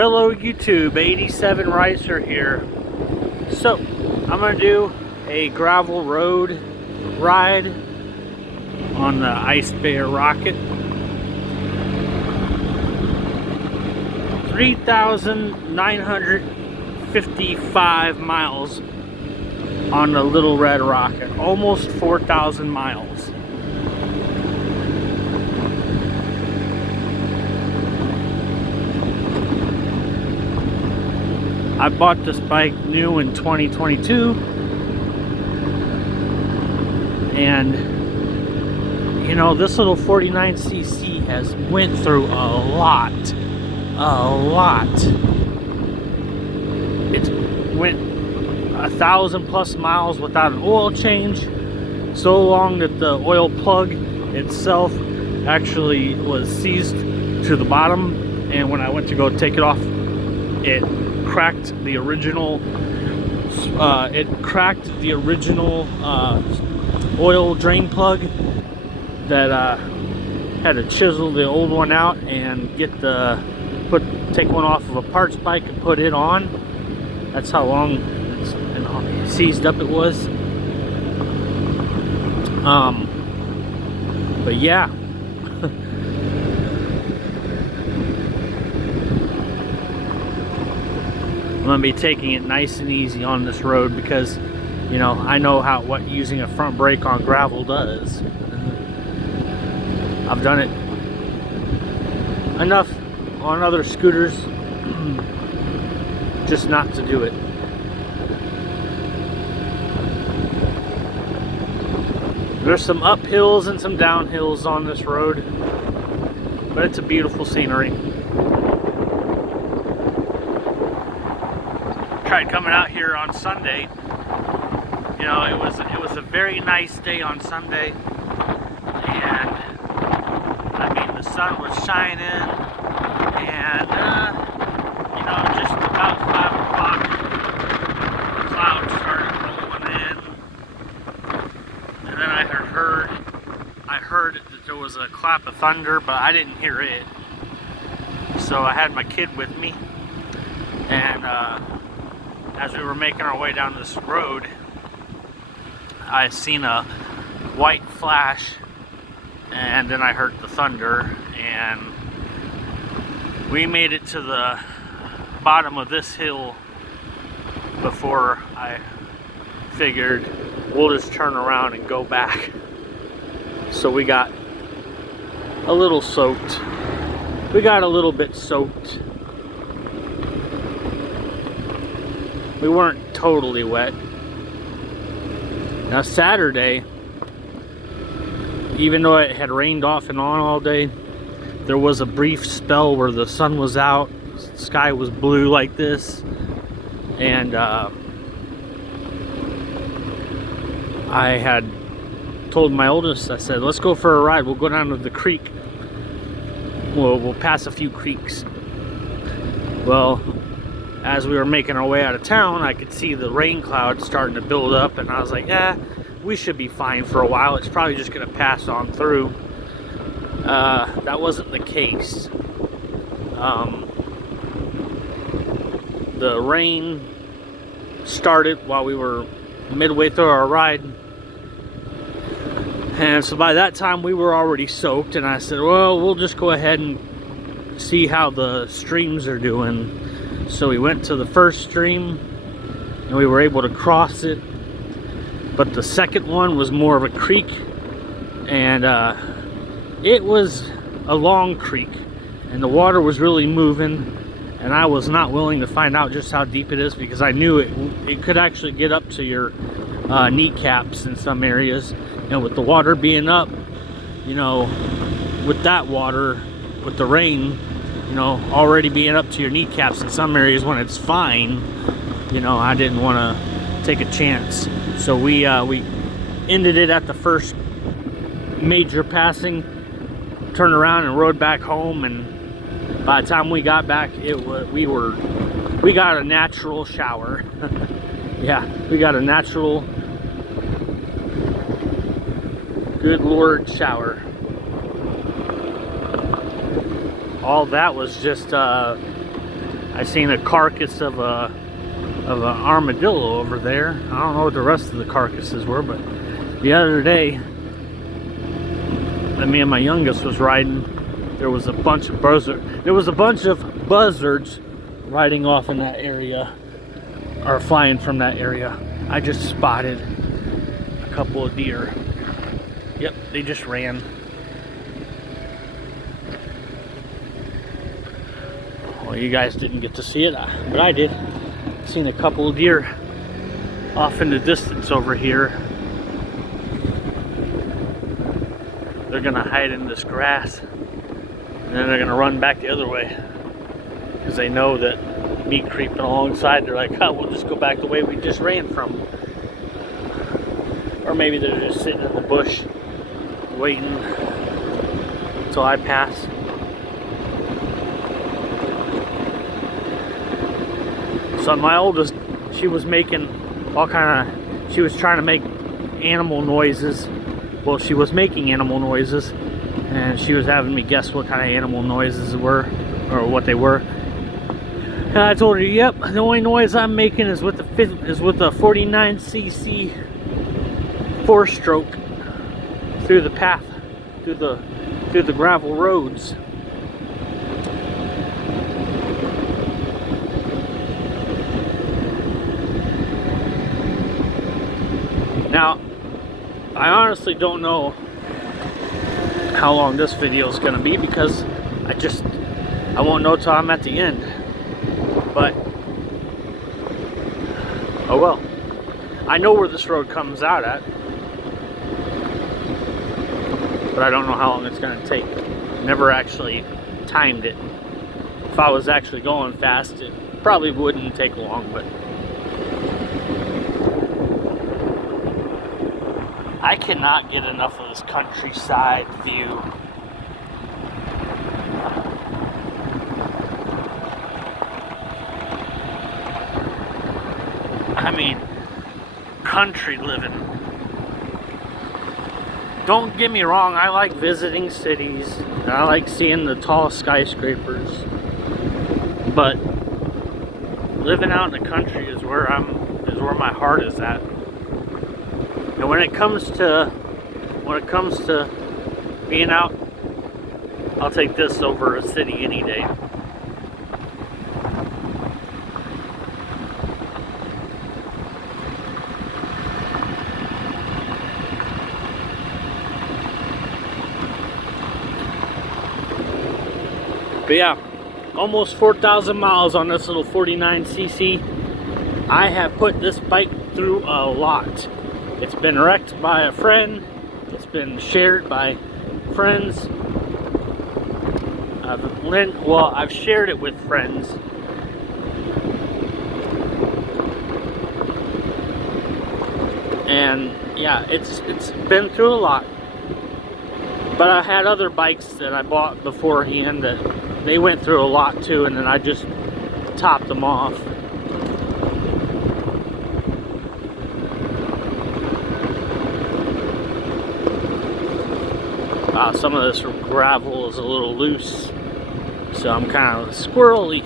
Hello YouTube, 87 Ricer here. So, I'm going to do a gravel road ride on the icebear rocket. 3,955 miles on the little red rocket. Almost 4,000 miles. I bought this bike new in 2022, and you know, this little 49cc has went through a lot. It's went 1,000+ miles without an oil change, so long that the oil plug itself actually was seized to the bottom, and when I went to go take it off, it cracked the original oil drain plug that had to chisel the old one out and take one off of a parts bike and put it on. That's how long and seized up it was. But yeah. I'm gonna be taking it nice and easy on this road because, you know, I know what using a front brake on gravel does. I've done it enough on other scooters just not to do it. There's some uphills and some downhills on this road, but it's a beautiful scenery. Tried coming out here on Sunday. You know, it was a very nice day on Sunday, and I mean, the sun was shining, and you know, just about 5 o'clock, the clouds started rolling in, and then I heard that there was a clap of thunder, but I didn't hear it. So I had my kid with me, and as we were making our way down this road, I seen a white flash, and then I heard the thunder, and we made it to the bottom of this hill before I figured we'll just turn around and go back. So we got a little soaked. We got a little bit soaked. We weren't totally wet. Now Saturday, even though it had rained off and on all day, there was a brief spell where the sun was out, the sky was blue like this, and I had told my oldest, I said, let's go for a ride, we'll go down to the creek. We'll pass a few creeks. Well, as we were making our way out of town, I could see the rain cloud starting to build up, and I was like, yeah, we should be fine for a while. It's probably just going to pass on through. That wasn't the case. The rain started while we were midway through our ride, and so by that time we were already soaked, and I said, well, we'll just go ahead and see how the streams are doing. So we went to the first stream and we were able to cross it, but the second one was more of a creek, and it was a long creek, and the water was really moving, and I was not willing to find out just how deep it is because I knew it could actually get up to your kneecaps in some areas. And with the water being up, you know, with that water, with the rain, you know, already being up to your kneecaps in some areas when it's fine, you know, I didn't want to take a chance. So we ended it at the first major passing, turned around and rode back home, and by the time we got back, we got a natural shower. Yeah, we got a natural, good Lord, shower. all that was just, I I seen a carcass of an armadillo over there. I don't know what the rest of the carcasses were, but the other day that me and my youngest was riding, there was a bunch of buzzards riding off in that area, or flying from that area. I just spotted a couple of deer. Yep, they just ran. Well, you guys didn't get to see it, but I did. Seen a couple of deer off in the distance over here. They're gonna hide in this grass, and then they're gonna run back the other way because they know that me creeping alongside, they're like, oh, we'll just go back the way we just ran from. Or maybe they're just sitting in the bush waiting until I pass. So my oldest, she was making she was trying to make animal noises. Well, she was making animal noises, and she was having me guess what kind of animal noises were, or what they were. And I told her, yep, the only noise I'm making is with the 49cc 4-stroke through the path, through the gravel roads. Now, I honestly don't know how long this video is going to be, because I won't know till I'm at the end. But oh well. I know where this road comes out at, but I don't know how long it's going to take. Never actually timed it. If I was actually going fast, it probably wouldn't take long, but I cannot get enough of this countryside view. I mean, country living. Don't get me wrong, I like visiting cities, and I like seeing the tall skyscrapers, but living out in the country is where my heart is at. And when it comes to being out, I'll take this over a city any day. But yeah, almost 4,000 miles on this little 49cc. I have put this bike through a lot. It's been wrecked by a friend. It's been shared by friends. I've shared it with friends. And yeah, it's been through a lot. But I had other bikes that I bought beforehand that they went through a lot too, and then I just topped them off. Some of this gravel is a little loose, so I'm kind of squirrely.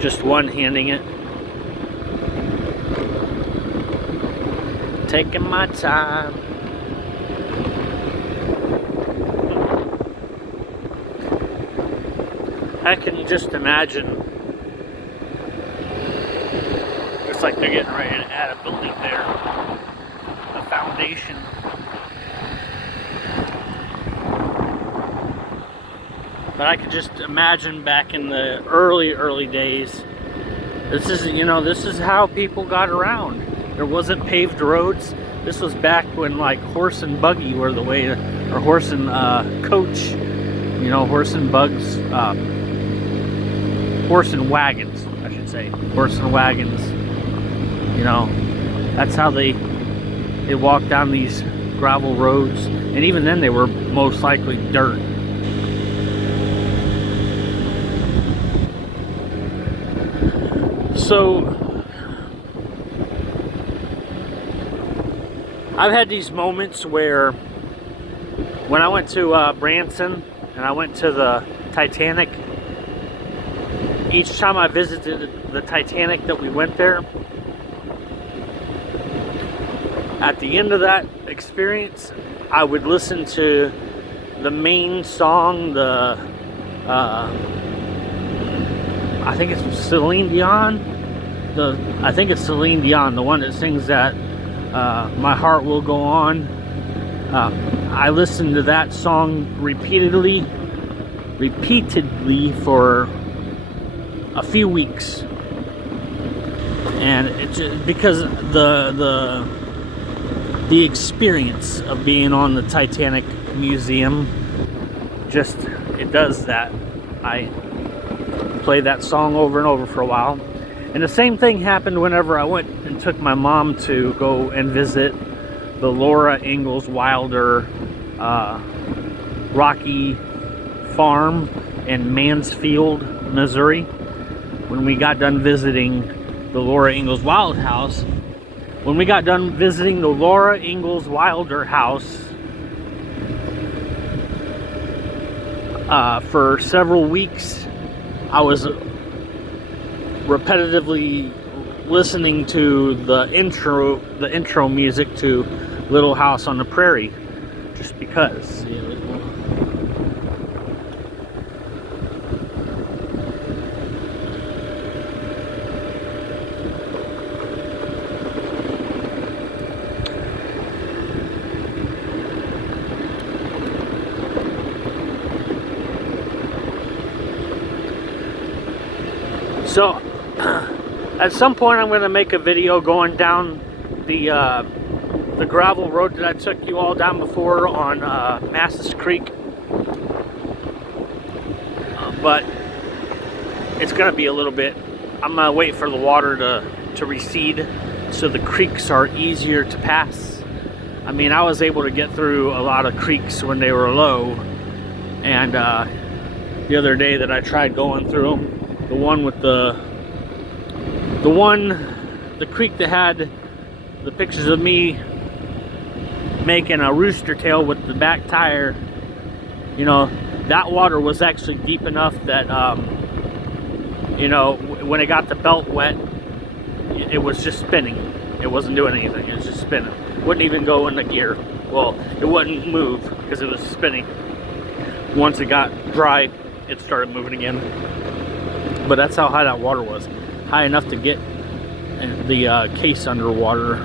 Just one-handing it. Taking my time. I can just imagine. Looks like they're getting ready to add a building there. A foundation. But I could just imagine back in the early days. This is how people got around. There wasn't paved roads. This was back when like horse and buggy were the way to, or horse and coach, horse and bugs, horse and wagons, I should say. Horse and wagons. That's how they walked down these gravel roads. And even then they were most likely dirt. So I've had these moments where when I went to Branson, and I went to the Titanic. Each time I visited the Titanic that we went there, at the end of that experience, I would listen to the main song, I think it's Celine Dion. I think it's Celine Dion, the one that sings that "My Heart Will Go On." I listened to that song repeatedly for a few weeks, and it's just because the experience of being on the Titanic Museum, just it does that. I play that song over and over for a while. And the same thing happened whenever I went and took my mom to go and visit the Laura Ingalls Wilder Rocky Farm in Mansfield, Missouri. When we got done visiting the Laura Ingalls Wilder house, for several weeks, I was repetitively listening to the intro music to Little House on the Prairie, just because. So, at some point I'm going to make a video going down the gravel road that I took you all down before on Masses Creek. But it's going to be a little bit. I'm going to wait for the water to recede so the creeks are easier to pass. I mean, I was able to get through a lot of creeks when they were low. And the other day that I tried going through them, the creek that had the pictures of me making a rooster tail with the back tire, you know, that water was actually deep enough that, you know, when it got the belt wet, it was just spinning. It wasn't doing anything, it was just spinning. Wouldn't even go in the gear. Well, it wouldn't move because it was spinning. Once it got dry, it started moving again. But that's how high that water was. High enough to get the case underwater.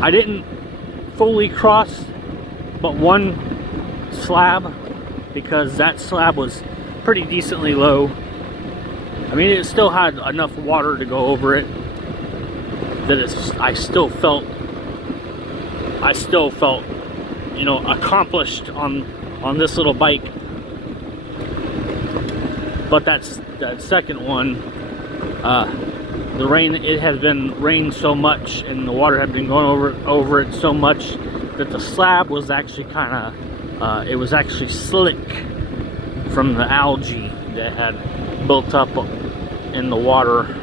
I didn't fully cross but one slab because that slab was pretty decently low. I mean, it still had enough water to go over it that I still felt, you know, accomplished on this little bike. But that second one, the rain, it has been rained so much and the water had been going over it so much that the slab was actually kind of, it was actually slick from the algae that had built up in the water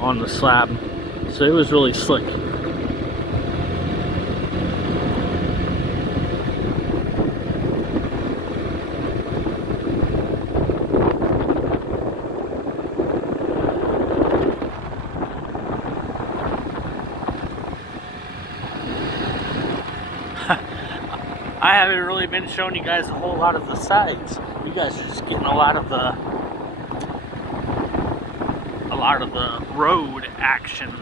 on the slab. So it was really slick. I haven't really been showing you guys a whole lot of the sides. You guys are just getting a lot of the road action.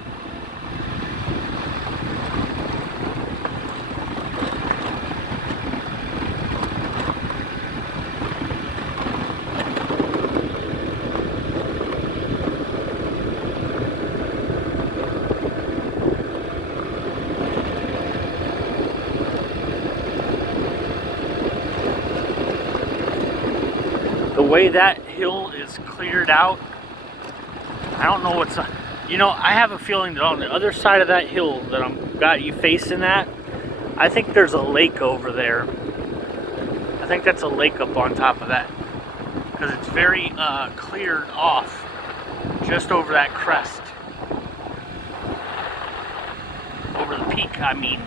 The way that hill is cleared out, I don't know what's, you know, I have a feeling that on the other side of that hill that I've got you facing at, I think there's a lake over there. I think that's a lake up on top of that, because it's very cleared off just over that crest. Over the peak, I mean.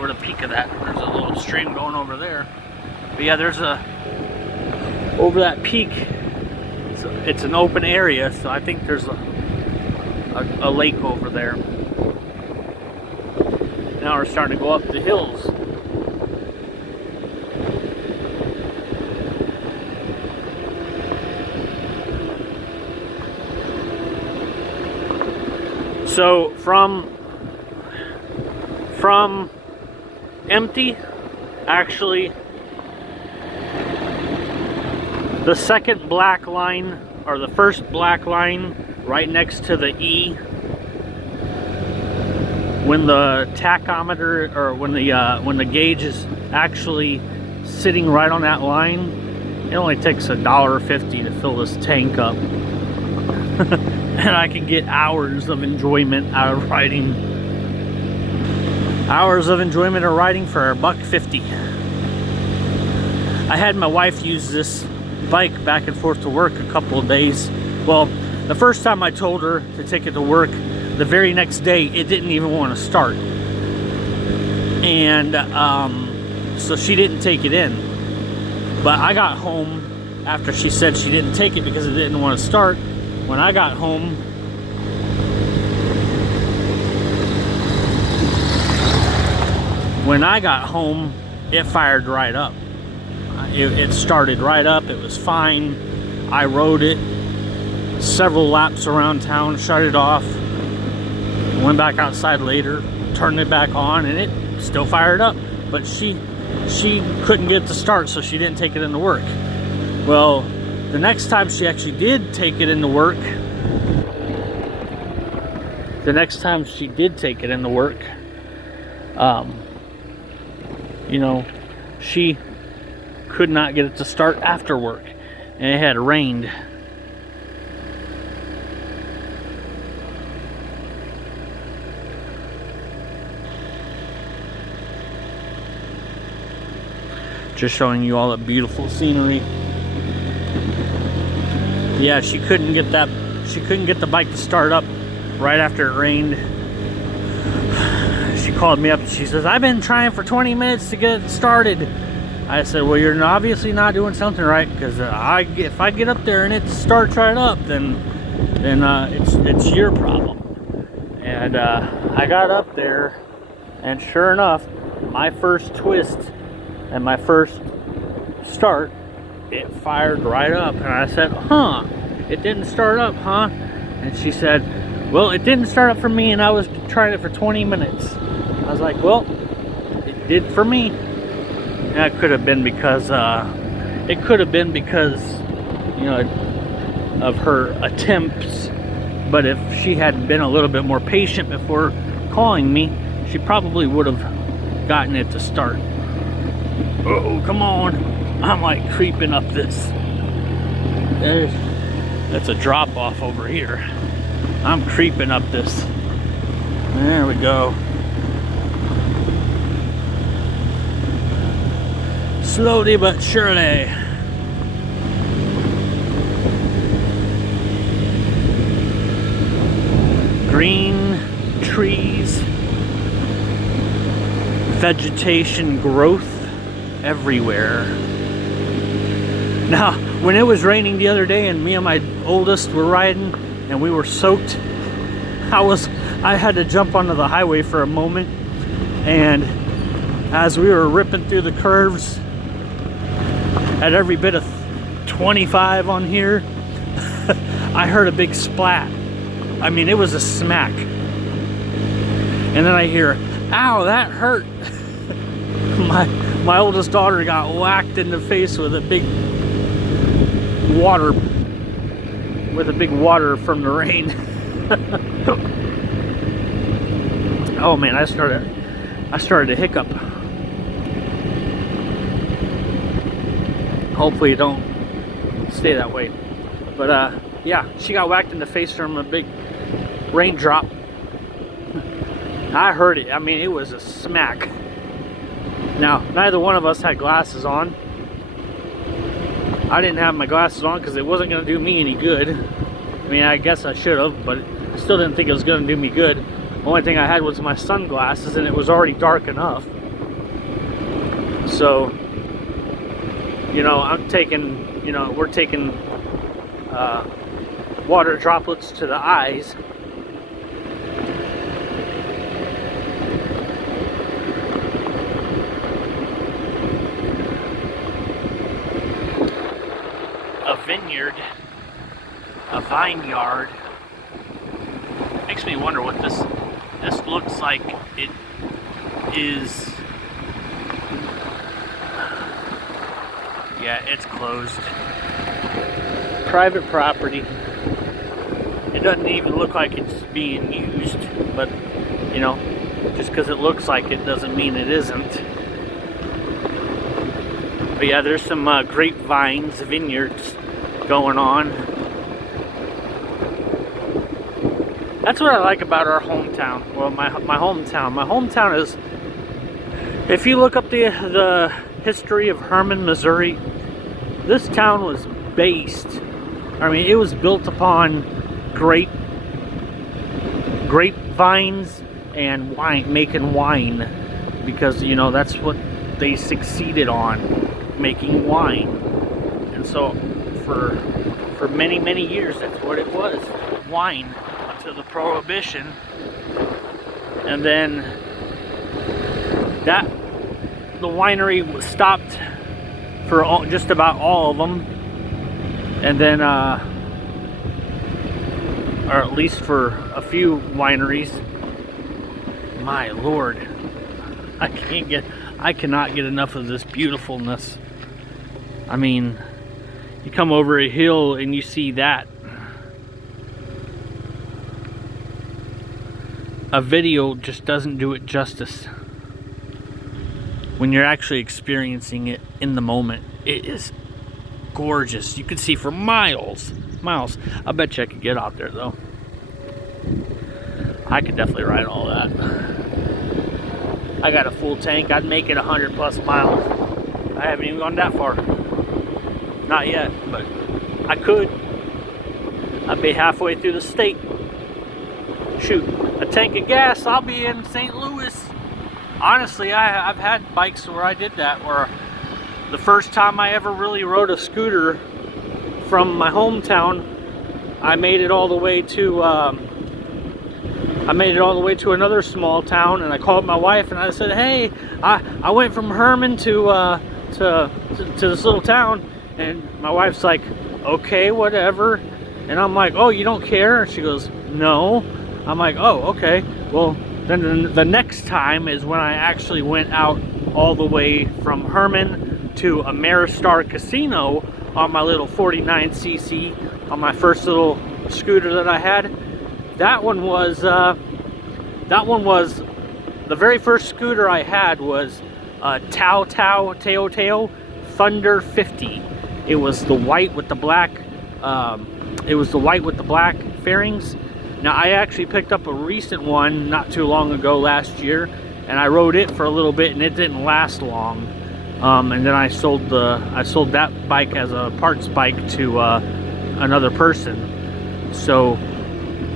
over the peak of that. There's a little stream going over there. But yeah, there's over that peak, it's an open area, so I think there's a lake over there. Now we're starting to go up the hills. So from empty, actually, the second black line, or the first black line right next to the E, when the tachometer, or when the gauge is actually sitting right on that line, it only takes $1.50 to fill this tank up. And I can get hours of enjoyment out of riding. Hours of enjoyment of riding for $1.50. I had my wife use this bike back and forth to work a couple of days. Well, the first time I told her to take it to work, the very next day it didn't even want to start. And so she didn't take it in. But I got home after she said she didn't take it because it didn't want to start. When I got home, it fired right up. It started right up. It was fine. I rode it several laps around town, shut it off, went back outside later, turned it back on, and it still fired up. But she couldn't get it to start, so she didn't take it into work. Well, the next time she actually did take it into work, you know, she could not get it to start after work, and it had rained. Just showing you all the beautiful scenery. Yeah, she couldn't get the bike to start up right after it rained. She called me up and she says, "I've been trying for 20 minutes to get it started." I said, "Well, you're obviously not doing something right, because if I get up there and it starts right up, then it's your problem." And I got up there, and sure enough, my first twist and my first start, it fired right up. And I said, "Huh, it didn't start up, huh?" And she said, "Well, it didn't start up for me, and I was trying it for 20 minutes. I was like, "Well, it did for me." And it could have been because you know, of her attempts. But if she had been a little bit more patient before calling me, she probably would have gotten it to start. Oh, come on. I'm like creeping up this. That's a drop off over here. I'm creeping up this. There we go. Slowly but surely. Green trees, vegetation growth everywhere. Now, when it was raining the other day and me and my oldest were riding and we were soaked, I had to jump onto the highway for a moment, and as we were ripping through the curves at every bit of 25 on here, I heard a big splat. I mean, it was a smack. And then I hear, "Ow, that hurt." My oldest daughter got whacked in the face with a big water from the rain. Oh man, I started to hiccup. Hopefully it don't stay that way. But yeah, she got whacked in the face from a big raindrop. I heard it. I mean, it was a smack. Now, neither one of us had glasses on. I didn't have my glasses on because it wasn't going to do me any good. I mean, I guess I should have, but I still didn't think it was going to do me good. The only thing I had was my sunglasses, and it was already dark enough. So, you know, we're taking water droplets to the eyes. A vineyard, a vineyard. Makes me wonder what this looks like. It is. Yeah, it's closed. Private property. It doesn't even look like it's being used, but you know, just because it looks like it doesn't mean it isn't. But yeah, there's some grapevines, vineyards going on. That's what I like about our hometown. Well, my hometown. My hometown is, if you look up the history of Hermann, Missouri, this town was based, I mean, it was built upon grapevines and wine, making wine, because, you know, that's what they succeeded on, making wine. And so for many years, that's what it was, wine, until the Prohibition. And then the winery was stopped for just about all of them, and then or at least for a few wineries. My Lord, I cannot get enough of this beautifulness. I mean, you come over a hill and you see that. A video just doesn't do it justice. When you're actually experiencing it in the moment, it is gorgeous. You can see for miles. I bet you I could get out there though. I could definitely ride all that. I got a full tank. I'd make it 100+ miles. I haven't even gone that far. Not yet, but I could. I'd be halfway through the state. Shoot, a tank of gas, I'll be in St. Louis. Honestly, I've had bikes where I did that, where the first time I ever really rode a scooter from my hometown, I made it all the way to another small town, and I called my wife and I said, hey, I went from Hermann to this little town, and my wife's like, okay, whatever. And I'm like, oh, you don't care? And she goes, no. I'm like, oh, okay. Well, then the next time is when I actually went out all the way from Hermann to Ameristar Casino on my little 49cc, on my first little scooter that I had. That one was the very first scooter I had was Tao Tao Thunder 50. It was the white with the black. It was the white with the black fairings. Now, I actually picked up a recent one not too long ago, last year, and I rode it for a little bit, and it didn't last long. And then I sold that bike as a parts bike to another person. So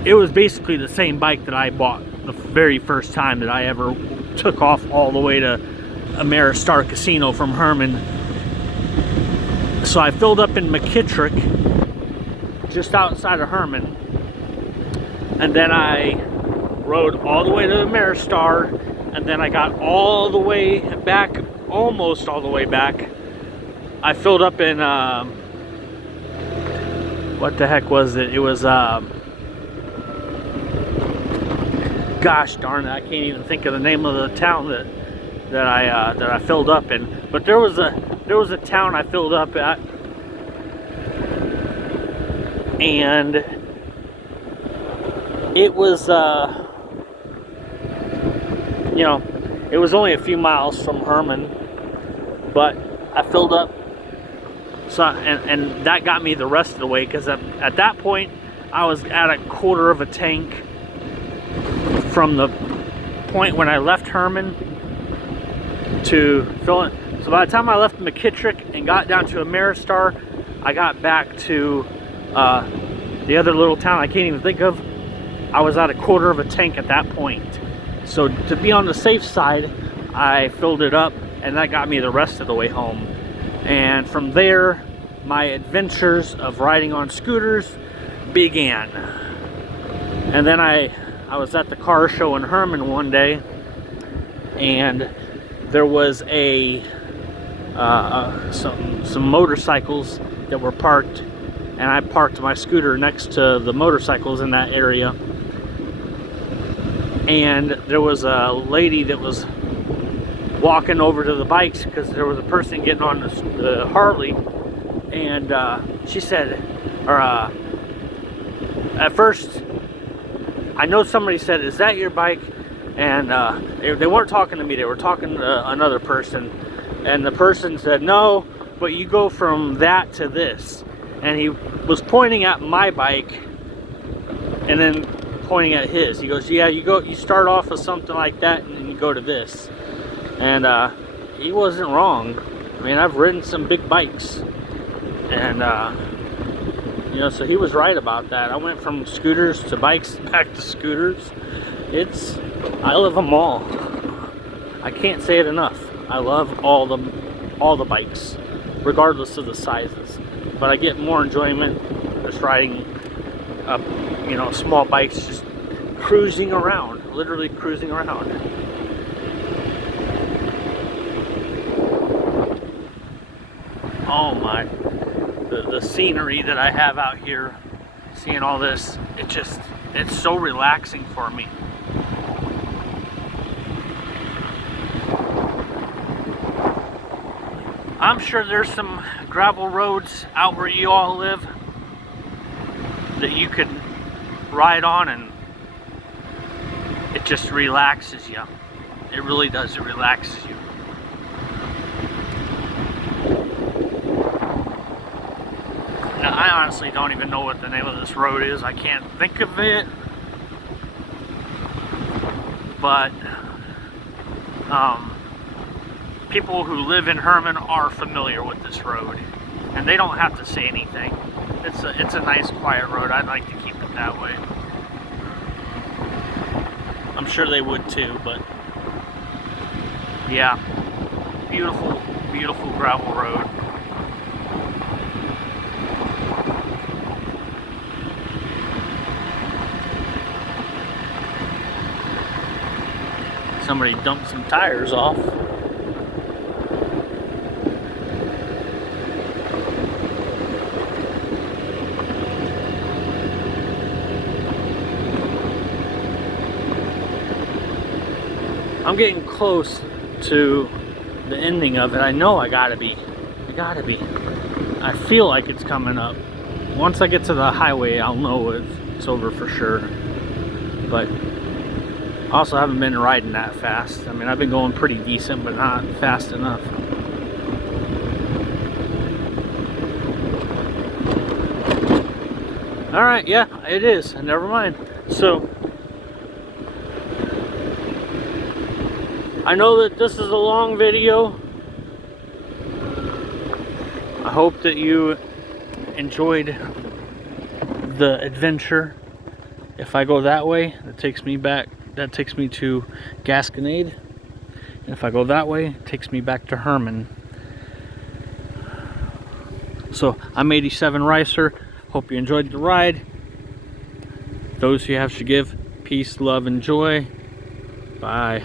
it was basically the same bike that I bought the very first time that I ever took off all the way to Ameristar Casino from Hermann. So I filled up in McKittrick, just outside of Hermann. And then I rode all the way to Ameristar, and then I got all the way back, almost all the way back. I filled up in, what the heck was it? It was, gosh darn it, I can't even think of the name of the town that I filled up in. But there was a town I filled up at, and it was, you know, it was only a few miles from Hermann, but I filled up, so and that got me the rest of the way, because at that point I was at a quarter of a tank from the point when I left Hermann to fill it. So by the time I left McKittrick and got down to Ameristar, I got back to the other little town I can't even think of. I was at a quarter of a tank at that point. So to be on the safe side, I filled it up and that got me the rest of the way home. And from there, my adventures of riding on scooters began. And then I was at the car show in Hermann one day, and there was some motorcycles that were parked, and I parked my scooter next to the motorcycles in that area. And there was a lady that was walking over to the bikes because there was a person getting on the Harley, and she said, at first, I know somebody said, "Is that your bike?" And they weren't talking to me, they were talking to another person, and the person said, "No, but you go from that to this." And he was pointing at my bike and then pointing at his. He goes, "Yeah, you start off with something like that and then you go to this." And he wasn't wrong. I mean, I've ridden some big bikes, and you know, so he was right about that. I went from scooters to bikes, back to scooters. I love them all. I can't say it enough. I love all the bikes, regardless of the sizes. But I get more enjoyment just riding up, you know, small bikes, just cruising around, literally cruising around. Oh my, the scenery that I have out here, seeing all this, it's so relaxing for me. I'm sure there's some gravel roads out where you all live that you could ride on, and it just relaxes you. It really does, it relaxes you. Now, I honestly don't even know what the name of this road is. I can't think of it. But people who live in Hermann are familiar with this road, and they don't have to say anything. It's a nice, quiet road. I'd like to keep it that way. I'm sure they would too, but yeah, beautiful, beautiful gravel road. Somebody dumped some tires off. I'm getting close to the ending of it. I know I gotta be. I feel like it's coming up. Once I get to the highway, I'll know it's over for sure. But I also haven't been riding that fast. I mean, I've been going pretty decent, but not fast enough. Alright, yeah, it is. Never mind. So, I know that this is a long video. I hope that you enjoyed the adventure. If I go that way, that takes me to Gasconade. And if I go that way, it takes me back to Hermann. So, I'm 87 Ricer. Hope you enjoyed the ride. Those who have should give. Peace, love, and joy. Bye.